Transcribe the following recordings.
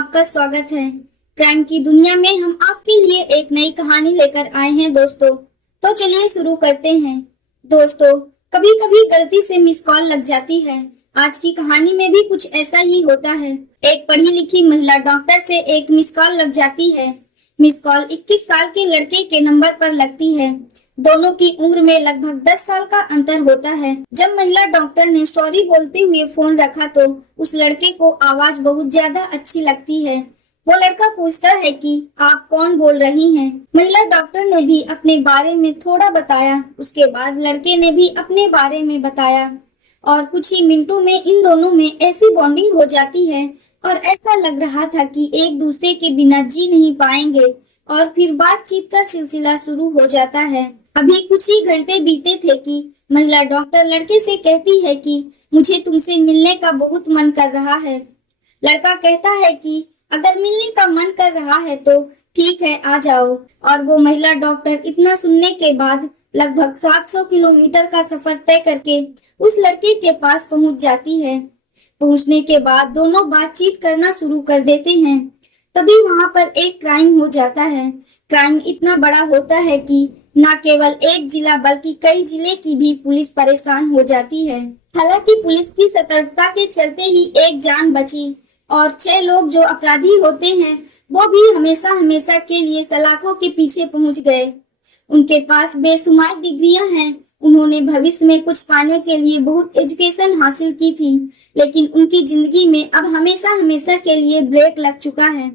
आपका स्वागत है। क्राइम की दुनिया में हम आपके लिए एक नई कहानी लेकर आए हैं दोस्तों। तो चलिए शुरू करते हैं। दोस्तों, कभी कभी गलती से मिस कॉल लग जाती है। आज की कहानी में भी कुछ ऐसा ही होता है। एक पढ़ी लिखी महिला डॉक्टर से एक मिस कॉल लग जाती है। मिस कॉल 21 साल के लड़के के नंबर पर लगती है। दोनों की उम्र में लगभग 10 साल का अंतर होता है। जब महिला डॉक्टर ने सॉरी बोलते हुए फोन रखा तो उस लड़के को आवाज बहुत ज्यादा अच्छी लगती है। वो लड़का पूछता है कि आप कौन बोल रही हैं? महिला डॉक्टर ने भी अपने बारे में थोड़ा बताया। उसके बाद लड़के ने भी अपने बारे में बताया और कुछ ही मिनटों में इन दोनों में ऐसी बॉन्डिंग हो जाती है और ऐसा लग रहा था कि एक दूसरे के बिना जी नहीं पाएंगे। और फिर बातचीत का सिलसिला शुरू हो जाता है। अभी कुछ ही घंटे बीते थे कि महिला डॉक्टर लड़के से कहती है कि मुझे तुमसे मिलने का बहुत मन कर रहा है। लड़का कहता है कि अगर मिलने का मन कर रहा है तो ठीक है, आ जाओ। और वो महिला डॉक्टर इतना सुनने के बाद लगभग 700 किलोमीटर का सफर तय करके उस लड़के के पास पहुंच जाती है। पहुंचने के बाद दोनों बातचीत करना शुरू कर देते हैं। तभी वहां पर एक क्राइम हो जाता है। क्राइम इतना बड़ा होता है कि न केवल एक जिला बल्कि कई जिले की भी पुलिस परेशान हो जाती है। हालांकि पुलिस की सतर्कता के चलते ही एक जान बची और 6 लोग जो अपराधी होते हैं वो भी हमेशा हमेशा के लिए सलाखों के पीछे पहुंच गए। उनके पास बेशुमार डिग्रियां हैं। उन्होंने भविष्य में कुछ पाने के लिए बहुत एजुकेशन हासिल की थी, लेकिन उनकी जिंदगी में अब हमेशा हमेशा के लिए ब्रेक लग चुका है।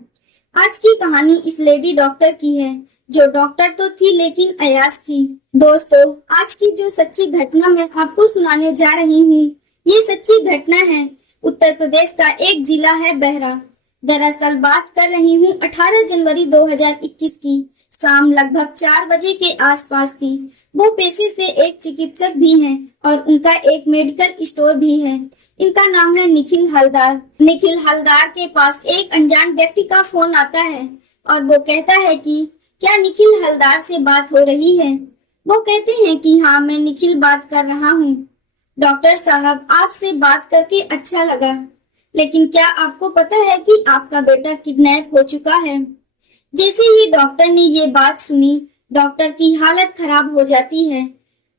आज की कहानी इस लेडी डॉक्टर की है जो डॉक्टर तो थी लेकिन अयास थी। दोस्तों, आज की जो सच्ची घटना मैं आपको सुनाने जा रही हूँ, ये सच्ची घटना है। उत्तर प्रदेश का एक जिला है बहरा। दरअसल बात कर रही हूँ 18 जनवरी 2021 की शाम लगभग 4 बजे के आसपास की। वो पेशे से एक चिकित्सक भी हैं और उनका एक मेडिकल स्टोर भी है। इनका नाम है निखिल हलदार। निखिल हलदार के पास एक अनजान व्यक्ति का फोन आता है और वो कहता है कि क्या निखिल हलदार से बात हो रही है? वो कहते हैं कि हाँ, मैं निखिल बात कर रहा हूँ। डॉक्टर साहब, आपसे बात करके अच्छा लगा, लेकिन क्या आपको पता है कि आपका बेटा किडनैप हो चुका है? जैसे ही डॉक्टर ने ये बात सुनी, डॉक्टर की हालत खराब हो जाती है।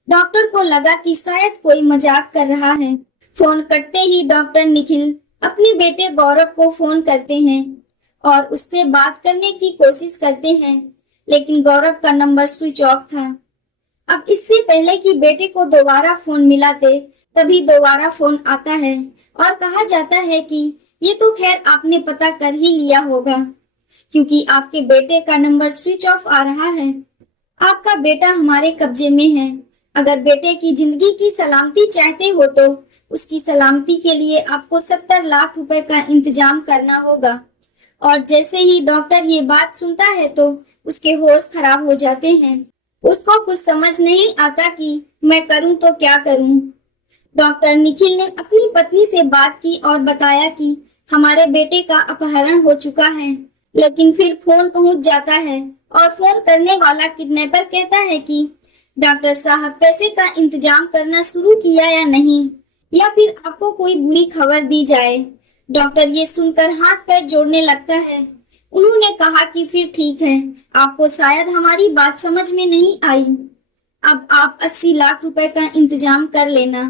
डॉक्टर को लगा कि शायद कोई मजाक कर रहा है। फोन कटते ही डॉक्टर निखिल अपने बेटे गौरव को फोन करते हैं और उससे बात करने की कोशिश करते हैं, लेकिन गौरव का नंबर स्विच ऑफ था। अब इससे पहले कि बेटे को दोबारा फोन मिलाते, तभी दोबारा फोन आता है और कहा जाता है कि ये तो खैर आपने पता कर ही लिया होगा, क्योंकि आपके बेटे का नंबर स्विच ऑफ आ रहा है। आपका बेटा हमारे कब्जे में है। अगर बेटे की जिंदगी की सलामती चाहते हो तो उसकी सलामती के लिए आपको 70 लाख रुपए का इंतजाम करना होगा। और जैसे ही डॉक्टर ये बात सुनता है तो उसके होश खराब हो जाते हैं। उसको कुछ समझ नहीं आता कि मैं करूं तो क्या करूं। डॉक्टर निखिल ने अपनी पत्नी से बात की और बताया कि हमारे बेटे का अपहरण हो चुका है, लेकिन फिर फोन पहुंच जाता है और फोन करने वाला किडनैपर कहता है कि डॉक्टर साहब, पैसे का इंतजाम करना शुरू किया या नहीं, या फिर आपको कोई बुरी खबर दी जाए। डॉक्टर ये सुनकर हाथ पैर जोड़ने लगता है। उन्होंने कहा कि फिर ठीक है, आपको शायद हमारी बात समझ में नहीं आई। अब आप 80 लाख रुपए का इंतजाम कर लेना।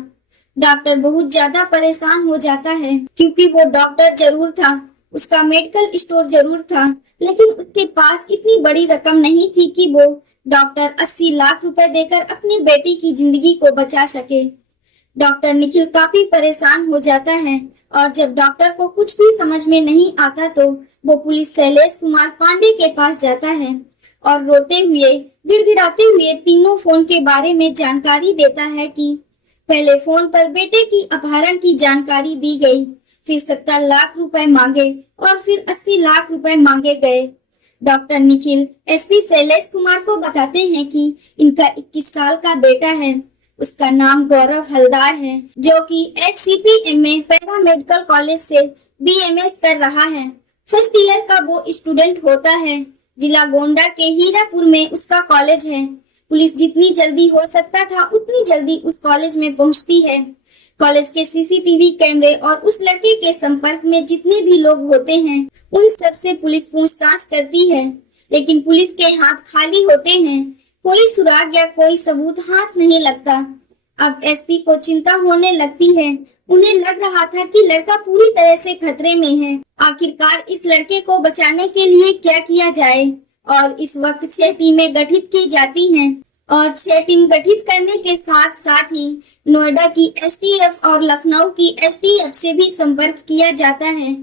डॉक्टर बहुत ज्यादा परेशान हो जाता है, क्योंकि वो डॉक्टर जरूर था, उसका मेडिकल स्टोर जरूर था, लेकिन उसके पास इतनी बड़ी रकम नहीं थी कि वो डॉक्टर 80 लाख रुपए देकर अपनी बेटी की जिंदगी को बचा सके। डॉक्टर निखिल काफी परेशान हो जाता है और जब डॉक्टर को कुछ भी समझ में नहीं आता तो वो पुलिस शैलेश कुमार पांडे के पास जाता है और रोते हुए गिड़गिड़ाते हुए तीनों फोन के बारे में जानकारी देता है कि पहले फोन पर बेटे की अपहरण की जानकारी दी गई, फिर 70 लाख रुपए मांगे और फिर 80 लाख रुपए मांगे गए। डॉक्टर निखिल एसपी शैलेश कुमार को बताते हैं कि इनका 21 साल का बेटा है। उसका नाम गौरव हलदार है, जो कि SCPM में पैरामेडिकल कॉलेज से BMS कर रहा है। फर्स्ट ईयर का वो स्टूडेंट होता है। जिला गोंडा के हीरापुर में उसका कॉलेज है। पुलिस जितनी जल्दी हो सकता था उतनी जल्दी उस कॉलेज में पहुंचती है। कॉलेज के CCTV कैमरे और उस लड़के के संपर्क में जितने भी लोग होते हैं उन सब से पुलिस पूछताछ करती है, लेकिन पुलिस के हाथ खाली होते हैं। कोई सुराग या कोई सबूत हाथ नहीं लगता। अब एसपी को चिंता होने लगती है। उन्हें लग रहा था कि लड़का पूरी तरह से खतरे में है। आखिरकार इस लड़के को बचाने के लिए क्या किया जाए? और इस वक्त 6 टीमें गठित की जाती हैं और 6 टीम गठित करने के साथ साथ ही नोएडा की एसटीएफ और लखनऊ की एसटीएफ से भी संपर्क किया जाता है।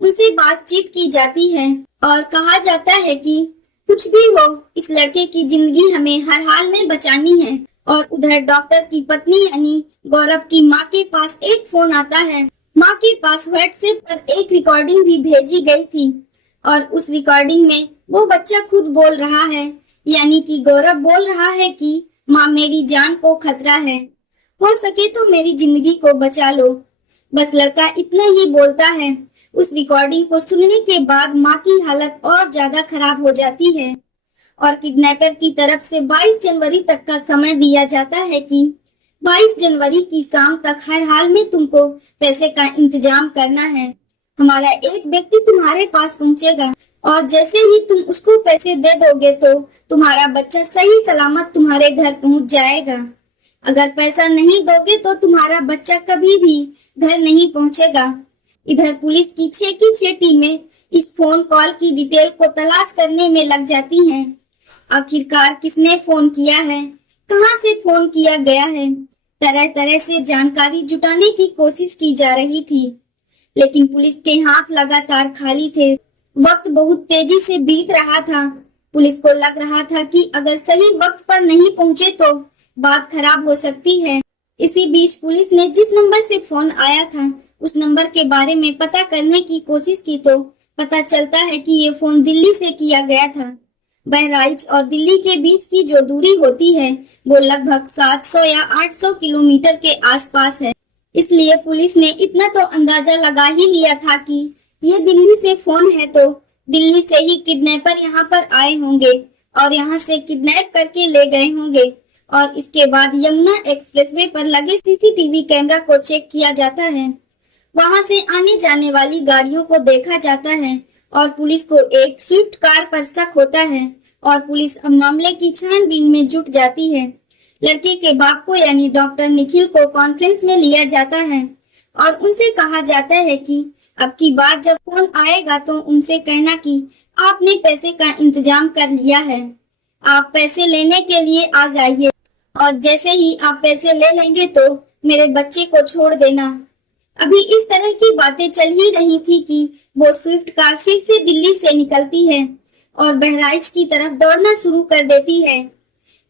उनसे बातचीत की जाती है और कहा जाता है कि कुछ भी हो, इस लड़के की जिंदगी हमें हर हाल में बचानी है। और उधर डॉक्टर की पत्नी यानी गौरव की माँ के पास एक फोन आता है। माँ के पास व्हाट्सएप पर एक रिकॉर्डिंग भी भेजी गई थी और उस रिकॉर्डिंग में वो बच्चा खुद बोल रहा है, यानी कि गौरव बोल रहा है कि माँ मेरी जान को खतरा है, हो सके तो मेरी जिंदगी को बचा लो। बस लड़का इतना ही बोलता है। उस रिकॉर्डिंग को सुनने के बाद माँ की हालत और ज्यादा खराब हो जाती है और किडनैपर की तरफ से 22 जनवरी तक का समय दिया जाता है कि 22 जनवरी की शाम तक हर हाल में तुमको पैसे का इंतजाम करना है। हमारा एक व्यक्ति तुम्हारे पास पहुंचेगा और जैसे ही तुम उसको पैसे दे दोगे तो तुम्हारा बच्चा सही सलामत तुम्हारे घर पहुंच जाएगा। अगर पैसा नहीं दोगे तो तुम्हारा बच्चा कभी भी घर नहीं पहुंचेगा। इधर पुलिस की 6 टीमें इस फोन कॉल की डिटेल को तलाश करने में लग जाती हैं। आखिरकार किसने फोन किया है, कहां से फोन किया गया है, तरह तरह से जानकारी जुटाने की कोशिश की जा रही थी, लेकिन पुलिस के हाथ लगातार खाली थे। वक्त बहुत तेजी से बीत रहा था। पुलिस को लग रहा था कि अगर सही वक्त पर नहीं पहुंचे तो बात खराब हो सकती है। इसी बीच पुलिस ने जिस नंबर से फोन आया था उस नंबर के बारे में पता करने की कोशिश की तो पता चलता है कि ये फोन दिल्ली से किया गया था। बहराइच और दिल्ली के बीच की जो दूरी होती है वो लगभग 700 या 800 किलोमीटर के आसपास है। इसलिए पुलिस ने इतना तो अंदाजा लगा ही लिया था कि ये दिल्ली से फोन है तो दिल्ली से ही किडनैपर यहाँ पर आए होंगे और यहाँ से किडनैप करके ले गए होंगे। और इसके बाद यमुना एक्सप्रेसवे पर लगे सीसीटीवी कैमरा को चेक किया जाता है। वहाँ से आने जाने वाली गाड़ियों को देखा जाता है और पुलिस को एक स्विफ्ट कार पर शक होता है और पुलिस अब मामले की छानबीन में जुट जाती है। लड़के के बाप को यानी डॉक्टर निखिल को कॉन्फ्रेंस में लिया जाता है और उनसे कहा जाता है कि अब की बार जब फोन आएगा तो उनसे कहना कि आपने पैसे का इंतजाम कर लिया है, आप पैसे लेने के लिए आ जाइए और जैसे ही आप पैसे ले लेंगे तो मेरे बच्चे को छोड़ देना। अभी इस तरह की बातें चल ही रही थी कि वो स्विफ्ट कार फिर से दिल्ली से निकलती है और बहराइच की तरफ दौड़ना शुरू कर देती है।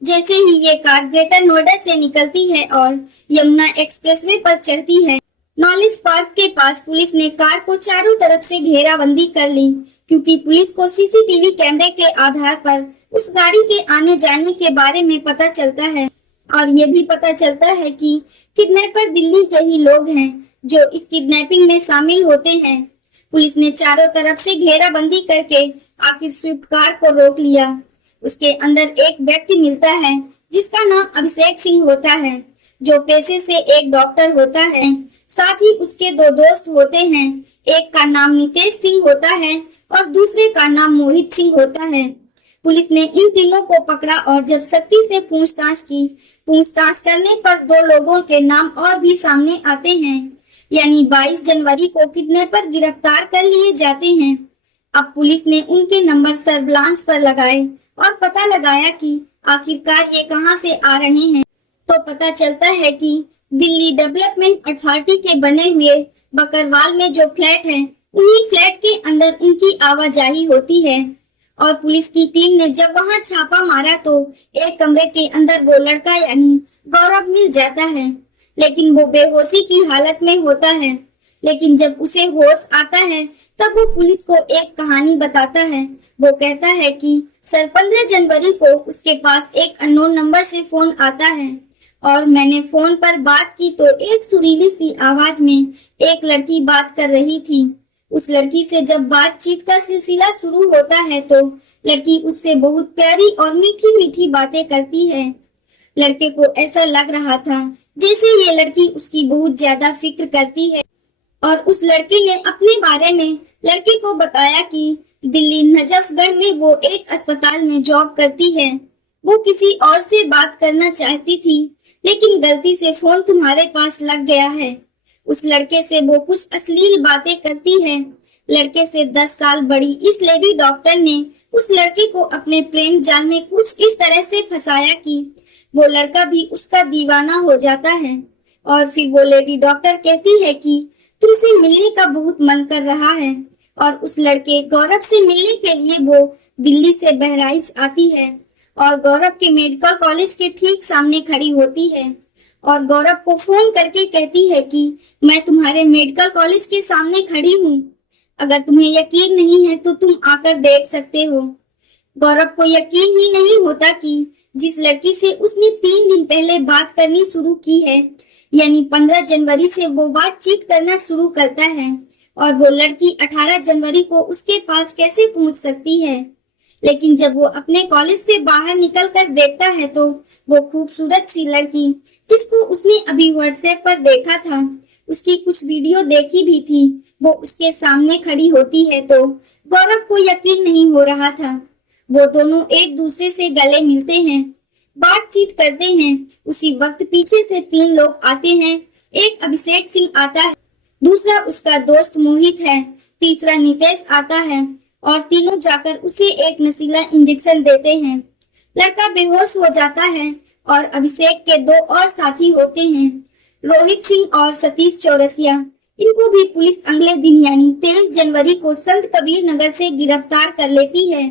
जैसे ही ये कार ग्रेटर नोएडा से निकलती है और यमुना एक्सप्रेसवे पर चढ़ती है, नॉलेज पार्क के पास पुलिस ने कार को चारों तरफ से घेराबंदी कर ली, क्योंकि पुलिस को सीसीटीवी कैमरे के आधार पर उस गाड़ी के आने जाने के बारे में पता चलता है और ये भी पता चलता है कि किडनैपर दिल्ली के ही लोग हैं जो इस किडनैपिंग में शामिल होते हैं। पुलिस ने चारों तरफ से घेराबंदी करके आखिर स्विफ्ट कार को रोक लिया। उसके अंदर एक व्यक्ति मिलता है जिसका नाम अभिषेक सिंह होता है, जो पेशे से एक डॉक्टर होता है। साथ ही उसके 2 दोस्त होते हैं, एक का नाम नितेश सिंह होता है और दूसरे का नाम मोहित सिंह होता है। पुलिस ने इन तीनों को पकड़ा और जब सख्ती से पूछताछ की, पूछताछ करने पर 2 लोगों के नाम और भी सामने आते हैं, यानी 22 जनवरी को किडनैपर गिरफ्तार कर लिए जाते हैं। अब पुलिस ने उनके नंबर सर्विलांस पर लगाए और पता लगाया कि आखिरकार ये कहां से आ रहे हैं, तो पता चलता है कि दिल्ली डेवलपमेंट अथॉरिटी के बने हुए बकरवाल में जो फ्लैट है, उन्हीं फ्लैट के अंदर उनकी आवाजाही होती है। और पुलिस की टीम ने जब वहां छापा मारा तो एक कमरे के अंदर वो लड़का यानी गौरव मिल जाता है, लेकिन वो बेहोशी की हालत में होता है। लेकिन जब उसे होश आता है तब वो पुलिस को एक कहानी बताता है। वो कहता है कि सर 15 जनवरी को उसके पास एक अननोन नंबर से फोन आता है और मैंने फोन पर बात की तो एक सुरीली सी आवाज में एक लड़की बात कर रही थी। उस लड़की से जब बातचीत का सिलसिला शुरू होता है तो लड़की उससे बहुत प्यारी और मीठी मीठी बातें करती है। लड़के को ऐसा लग रहा था जैसे ये लड़की उसकी बहुत ज्यादा फिक्र करती है। और उस लड़के ने अपने बारे में लड़के को बताया कि दिल्ली नजफगढ़ में वो एक अस्पताल में जॉब करती है। वो किसी और से बात करना चाहती थी, लेकिन गलती से फोन तुम्हारे पास लग गया है। उस लड़के से वो कुछ अश्लील बातें करती है। लड़के से 10 साल बड़ी इस लेडी डॉक्टर ने उस लड़के को अपने प्रेम जाल में कुछ इस तरह से फंसाया कि वो लड़का भी उसका दीवाना हो जाता है। और फिर वो लेडी डॉक्टर कहती है कि तुमसे मिलने का बहुत मन कर रहा है, और उस लड़के गौरव से मिलने के लिए वो दिल्ली से बहराइच आती है और गौरव के मेडिकल कॉलेज के ठीक सामने खड़ी होती है और गौरव को फोन करके कहती है कि मैं तुम्हारे मेडिकल कॉलेज के सामने खड़ी हूँ, अगर तुम्हें यकीन नहीं है तो तुम आकर देख सकते हो। गौरव को यकीन ही नहीं होता कि जिस लड़की से उसने 3 दिन पहले बात करनी शुरू की है, यानी 15 जनवरी से वो बातचीत करना शुरू करता है, और वो लड़की 18 जनवरी को उसके पास कैसे पहुंच सकती है। लेकिन जब वो अपने कॉलेज से बाहर निकलकर देखता है तो वो खूबसूरत सी लड़की जिसको उसने अभी व्हाट्सएप पर देखा था, उसकी कुछ वीडियो देखी भी थी, वो उसके सामने खड़ी होती है तो गौरव को यकीन नहीं हो रहा था। वो दोनों एक दूसरे से गले मिलते हैं, बातचीत करते हैं। उसी वक्त पीछे से 3 लोग आते हैं। एक अभिषेक सिंह आता है, दूसरा उसका दोस्त मोहित है, तीसरा नितेश आता है और तीनों जाकर उसे एक नशीला इंजेक्शन देते हैं। लड़का बेहोश हो जाता है और अभिषेक के 2 और साथी होते हैं, रोहित सिंह और सतीश चौरसिया। इनको भी पुलिस अगले दिन यानी 23 जनवरी को संत कबीर नगर से गिरफ्तार कर लेती है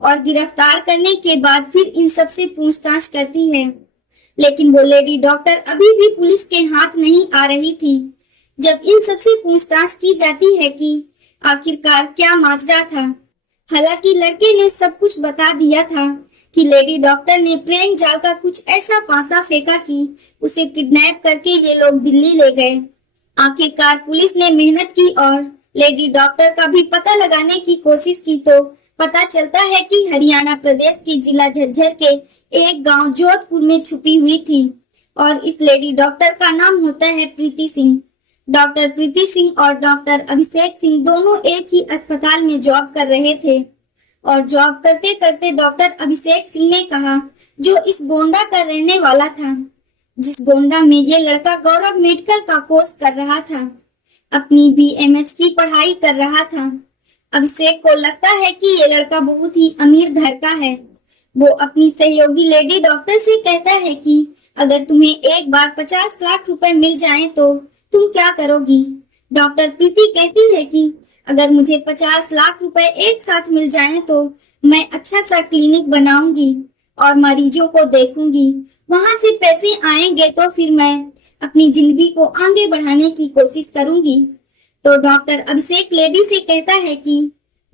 और गिरफ्तार करने के बाद फिर इन सब से पूछताछ करती है। लेकिन वो लेडी डॉक्टर अभी भी पुलिस के हाथ नहीं आ रही थी। जब इन सब से पूछताछ की जाती है कि आखिरकार क्या माजरा था, हालांकि लड़के ने सब कुछ बता दिया था कि लेडी डॉक्टर ने प्रेम जाल का कुछ ऐसा पासा फेंका कि उसे किडनैप करके ये लोग दिल्ली ले गए। आखिरकार पुलिस ने मेहनत की और लेडी डॉक्टर का भी पता लगाने की कोशिश की तो पता चलता है कि हरियाणा प्रदेश के जिला झज्जर के एक गांव जोधपुर में छुपी हुई थी और इस लेडी डॉक्टर का नाम होता है प्रीति सिंह। डॉक्टर प्रीति सिंह और डॉक्टर अभिषेक सिंह दोनों एक ही अस्पताल में जॉब कर रहे थे और जॉब करते करते डॉक्टर अभिषेक सिंह ने कहा, जो इस गोंडा का रहने वाला था, जिस गोंडा में ये लड़का गौरव मेडिकल का कोर्स कर रहा था, अपनी BMH की पढ़ाई कर रहा था। अभिषेक को लगता है कि ये लड़का बहुत ही अमीर घर का है। वो अपनी सहयोगी लेडी डॉक्टर से कहता है कि अगर तुम्हें एक बार 50 लाख रुपए मिल जाएं तो तुम क्या करोगी। डॉक्टर प्रीति कहती है कि अगर मुझे 50 लाख रुपए एक साथ मिल जाएं तो मैं अच्छा सा क्लिनिक बनाऊंगी और मरीजों को देखूंगी, वहां से पैसे आएंगे तो फिर मैं अपनी जिंदगी को आगे बढ़ाने की कोशिश करूंगी। तो डॉक्टर अभिषेक लेडी से कहता है कि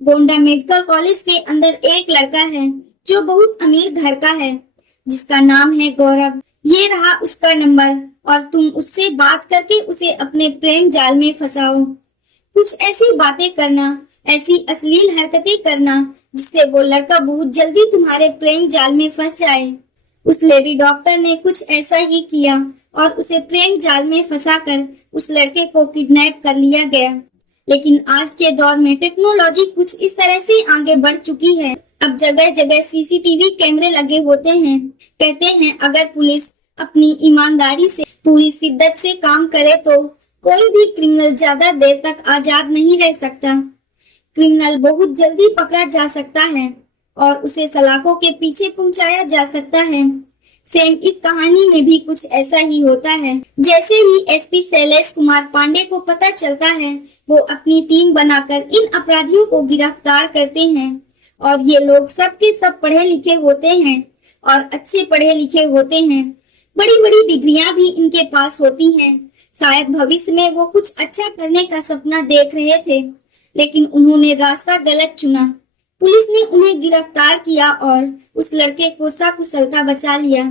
गोंडा मेडिकल कॉलेज के अंदर एक लड़का है जो बहुत अमीर घर का है, जिसका नाम है गौरव। ये रहा उसका नंबर और तुम उससे बात करके उसे अपने प्रेम जाल में फंसाओ। कुछ ऐसी बातें करना, ऐसी अश्लील हरकतें करना जिससे वो लड़का बहुत जल्दी तुम्हारे प्रेम जाल में फंस जाए। उस लेडी डॉक्टर ने कुछ ऐसा ही किया और उसे प्रेम जाल में फंसाकर उस लड़के को किडनैप कर लिया गया। लेकिन आज के दौर में टेक्नोलॉजी कुछ इस तरह से आगे बढ़ चुकी है, अब जगह जगह CCTV कैमरे लगे होते हैं। कहते हैं अगर पुलिस अपनी ईमानदारी से पूरी शिद्दत से काम करे तो कोई भी क्रिमिनल ज्यादा देर तक आजाद नहीं रह सकता। क्रिमिनल बहुत जल्दी पकड़ा जा सकता है और उसे सलाखों के पीछे पहुंचाया जा सकता है। सेम इस कहानी में भी कुछ ऐसा ही होता है। जैसे ही SP शैलेश कुमार पांडे को पता चलता है, वो अपनी टीम बनाकर इन अपराधियों को गिरफ्तार करते हैं और ये लोग सब के सब पढ़े लिखे होते हैं और अच्छे पढ़े लिखे होते हैं। बड़ी बड़ी डिग्रियां भी इनके पास होती हैं। शायद भविष्य में वो कुछ अच्छा करने का सपना देख रहे थे, लेकिन उन्होंने रास्ता गलत चुना। पुलिस ने उन्हें गिरफ्तार किया और उस लड़के को सकुशलता बचा लिया।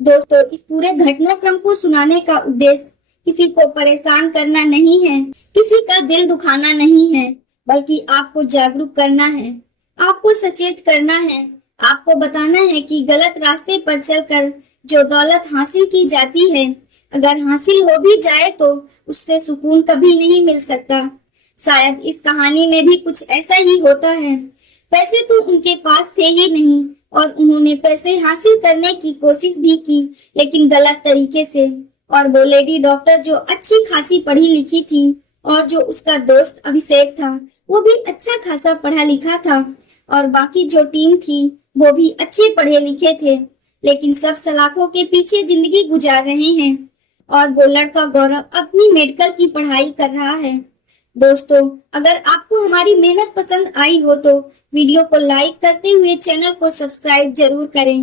दोस्तों, इस पूरे घटनाक्रम को सुनाने का उद्देश्य किसी को परेशान करना नहीं है, किसी का दिल दुखाना नहीं है, बल्कि आपको जागरूक करना है, आपको सचेत करना है, आपको बताना है कि गलत रास्ते पर चलकर जो दौलत हासिल की जाती है, अगर हासिल हो भी जाए तो उससे सुकून कभी नहीं मिल सकता। शायद इस कहानी में भी कुछ ऐसा ही होता है। पैसे तो उनके पास थे ही नहीं और उन्होंने पैसे हासिल करने की कोशिश भी की, लेकिन गलत तरीके से। और वो लेडी डॉक्टर जो अच्छी खासी पढ़ी लिखी थी और जो उसका दोस्त अभिषेक था, वो भी अच्छा खासा पढ़ा लिखा था और बाकी जो टीम थी वो भी अच्छे पढ़े लिखे थे, लेकिन सब सलाखों के पीछे जिंदगी गुजार रहे हैं। और वो लड़का गौरव अपनी मेडिकल की पढ़ाई कर रहा है। दोस्तों, अगर आपको हमारी मेहनत पसंद आई हो तो वीडियो को लाइक करते हुए चैनल को सब्सक्राइब जरूर करें।